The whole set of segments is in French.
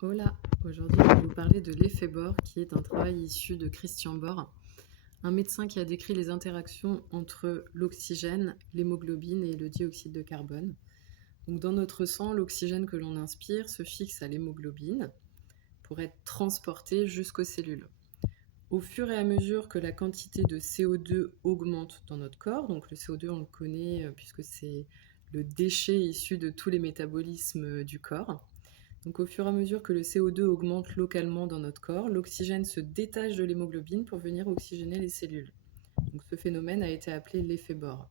Hola, aujourd'hui je vais vous parler de l'effet Bohr, qui est un travail issu de Christian Bohr, un médecin qui a décrit les interactions entre l'oxygène, l'hémoglobine et le dioxyde de carbone. Donc dans notre sang, l'oxygène que l'on inspire se fixe à l'hémoglobine pour être transporté jusqu'aux cellules. Au fur et à mesure que la quantité de CO2 augmente dans notre corps, donc le CO2 on le connaît puisque c'est le déchet issu de tous les métabolismes du corps. Donc au fur et à mesure que le CO2 augmente localement dans notre corps, l'oxygène se détache de l'hémoglobine pour venir oxygéner les cellules. Donc ce phénomène a été appelé l'effet Bohr.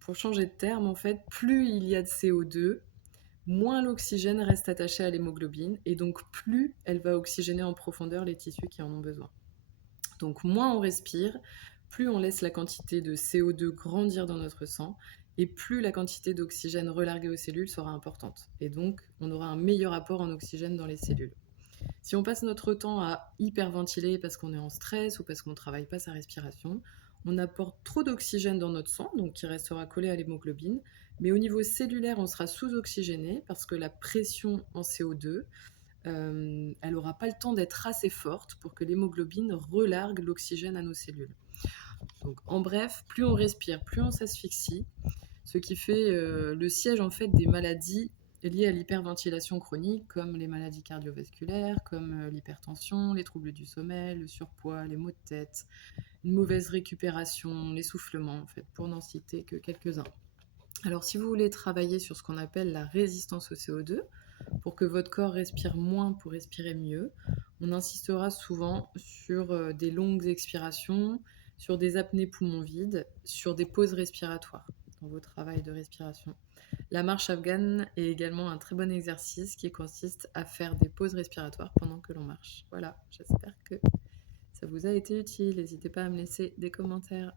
Pour changer de terme, en fait, plus il y a de CO2, moins l'oxygène reste attaché à l'hémoglobine et donc plus elle va oxygéner en profondeur les tissus qui en ont besoin. Donc moins on respire, plus on laisse la quantité de CO2 grandir dans notre sang et plus la quantité d'oxygène relarguée aux cellules sera importante. Et donc on aura un meilleur apport en oxygène dans les cellules. Si on passe notre temps à hyperventiler parce qu'on est en stress ou parce qu'on ne travaille pas sa respiration, on apporte trop d'oxygène dans notre sang, donc qui restera collé à l'hémoglobine, mais au niveau cellulaire, on sera sous-oxygéné parce que la pression en CO2 elle n'aura pas le temps d'être assez forte pour que l'hémoglobine relargue l'oxygène à nos cellules. Donc, en bref, plus on respire, plus on s'asphyxie, ce qui fait le siège en fait des maladies liées à l'hyperventilation chronique, comme les maladies cardiovasculaires, comme l'hypertension, les troubles du sommeil, le surpoids, les maux de tête, une mauvaise récupération, l'essoufflement, en fait, pour n'en citer que quelques-uns. Alors, si vous voulez travailler sur ce qu'on appelle la résistance au CO2, pour que votre corps respire moins pour respirer mieux, on insistera souvent sur des longues expirations, sur des apnées poumons vides, sur des pauses respiratoires dans vos travails de respiration. La marche afghane est également un très bon exercice qui consiste à faire des pauses respiratoires pendant que l'on marche. Voilà, j'espère que ça vous a été utile. N'hésitez pas à me laisser des commentaires.